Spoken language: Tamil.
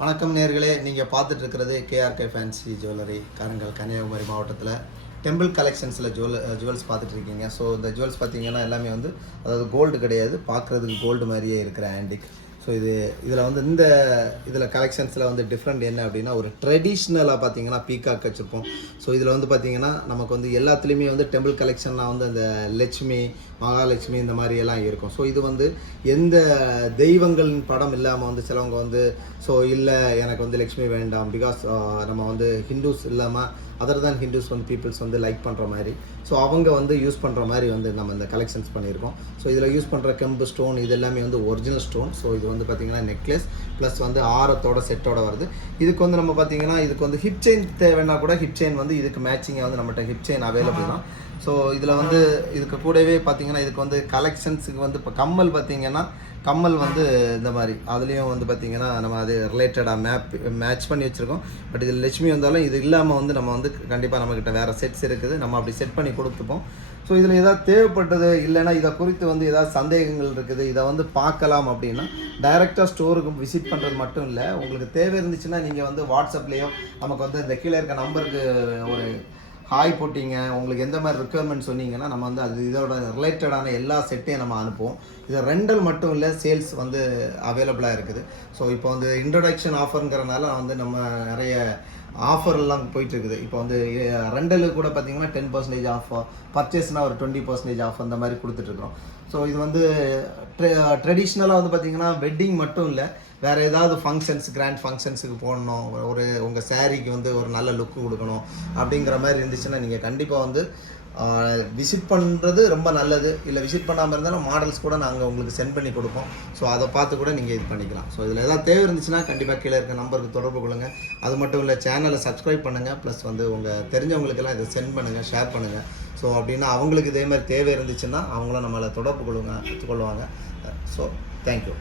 வணக்கம் நேர்களே, நீங்கள் பார்த்துட்டு இருக்கிறது கேஆர்கே ஃபேன்சி ஜுவல்லரி காரங்கல், கன்னியாகுமரி மாவட்டத்தில் டெம்பிள் கலெக்ஷன்ஸில் ஜுவல்ஸ் பார்த்துட்டு இருக்கீங்க. ஸோ இந்த ஜுவல்ஸ் பார்த்தீங்கன்னா எல்லாமே வந்து அதாவது கோல்டு கிடையாது, பார்க்குறதுக்கு கோல்டு மாதிரியே இருக்கிற ஆன்டிக். ஸோ இதில் கலெக்ஷன்ஸில் வந்து டிஃப்ரெண்ட் என்ன அப்படின்னா, ஒரு ட்ரெடிஷ்னலாக பார்த்தீங்கன்னா பீகாக் வச்சுருப்போம். ஸோ இதில் வந்து பார்த்திங்கன்னா நமக்கு வந்து எல்லாத்துலேயுமே வந்து டெம்பிள் கலெக்ஷன்லாம் வந்து அந்த லட்சுமி, மகாலட்சுமி இந்த மாதிரி எல்லாம் இருக்கும். ஸோ இது வந்து எந்த தெய்வங்களின் படம் இல்லாமல் வந்து சிலவங்க வந்து ஸோ இல்லை எனக்கு வந்து லக்ஷ்மி வேண்டாம், பிகாஸ் நம்ம வந்து ஹிந்துஸ் இல்லாமல் அதர் தான் ஹிந்துஸ் வந்து பீப்புள்ஸ் வந்து லைக் பண்ணுற மாதிரி, ஸோ அவங்க வந்து யூஸ் பண்ணுற மாதிரி வந்து நம்ம இந்த கலெக்ஷன்ஸ் பண்ணியிருக்கோம். ஸோ இதில் யூஸ் பண்ணுற கெம்பு ஸ்டோன் இது எல்லாமே வந்து ஒரிஜினல் ஸ்டோன். ஸோ இது வந்து பார்த்திங்கன்னா நெக்லஸ் ப்ளஸ் வந்து ஆரத்தோட செட்டோட வருது. இதுக்கு வந்து நம்ம பார்த்திங்கன்னா இதுக்கு வந்து ஹிப் செயின் தேவைன்னா கூட ஹிப் செயின் வந்து இதுக்கு மேட்சிங்காக வந்து நம்மகிட்ட ஹிப் செயின் அவைலபிள் தான். ஸோ இதில் வந்து இதுக்கு கூடவே பார்த்திங்கன்னா இதுக்கு வந்து கலெக்ஷன்ஸுக்கு வந்து இப்போ கம்மல் பார்த்திங்கன்னா கம்மல் வந்து இந்த மாதிரி அதுலேயும் வந்து பார்த்திங்கன்னா நம்ம அது ரிலேட்டடாக மேட்ச் பண்ணி வச்சுருக்கோம். பட் இதில் லட்சுமி வந்தாலும் இது இல்லாமல் வந்து நம்ம வந்து கண்டிப்பாக நம்மக்கிட்ட வேறு செட்ஸ் இருக்குது, நம்ம அப்படி செட் பண்ணி கொடுத்துப்போம். ஸோ இதில் ஏதாவது தேவைப்பட்டது இல்லைன்னா இதை குறித்து வந்து ஏதாவது சந்தேகங்கள் இருக்குது, இதை வந்து பார்க்கலாம் அப்படின்னா டைரெக்டாக ஸ்டோருக்கு விசிட் பண்ணுறது மட்டும் இல்லை, உங்களுக்கு தேவை இருந்துச்சுன்னா நீங்கள் வந்து வாட்ஸ்அப்லேயோ நமக்கு வந்து இந்த கீழே இருக்க நம்பருக்கு ஒரு ஹாய் போட்டிங்க, உங்களுக்கு எந்த மாதிரி ரெக்குயர்மெண்ட் சொன்னீங்கன்னா நம்ம வந்து அது இதோட ரிலேட்டடான எல்லா செட்டையும் நம்ம அனுப்புவோம். இது ரெண்டல் மட்டும் இல்லை, சேல்ஸ் வந்து அவைலபிளாக இருக்குது. ஸோ இப்போ வந்து இன்ட்ரடக்ஷன் ஆஃபருங்கிறனால வந்து நம்ம நிறைய ஆஃபர்லாம் போயிட்டுருக்குது. இப்போ வந்து ரெண்டலுக்கு கூட பார்த்திங்கன்னா 10% ஆஃப், பர்ச்சேஸ்னால் ஒரு 20% ஆஃப் அந்த மாதிரி கொடுத்துட்ருக்குறோம். ஸோ இது வந்து ட்ரெடிஷ்னலாக வந்து பார்த்திங்கன்னா வெட்டிங் மட்டும் இல்லை, வேறு ஏதாவது ஃபங்க்ஷன்ஸ், கிராண்ட் ஃபங்க்ஷன்ஸுக்கு போடணும், ஒரு உங்கள் சாரீக்கு வந்து ஒரு நல்ல லுக்கு கொடுக்கணும் அப்படிங்கிற மாதிரி இருந்துச்சுன்னா நீங்கள் கண்டிப்பாக வந்து விசிட் பண்ணுறது ரொம்ப நல்லது. இல்லை விசிட் பண்ணாமல் இருந்தாலும் மாடல்ஸ் கூட நாங்கள் உங்களுக்கு சென்ட் பண்ணி கொடுப்போம். ஸோ அதை பார்த்து கூட நீங்கள் இது பண்ணிக்கலாம். ஸோ இதில் ஏதாவது தேவை இருந்துச்சுன்னா கண்டிப்பாக கீழே இருக்க நம்பருக்கு தொடர்பு கொள்ளுங்கள். அது மட்டும் இல்லை, சேனலை சப்ஸ்கிரைப் பண்ணுங்கள், ப்ளஸ் வந்து உங்கள் தெரிஞ்சவங்களுக்கெல்லாம் இதை சென்ட் பண்ணுங்கள், ஷேர் பண்ணுங்கள். ஸோ அப்படின்னா அவங்களுக்கு இதே மாதிரி தேவை இருந்துச்சுன்னா அவங்களும் நம்மளை தொடர்பு கொள்ளுவாங்க. So thank you.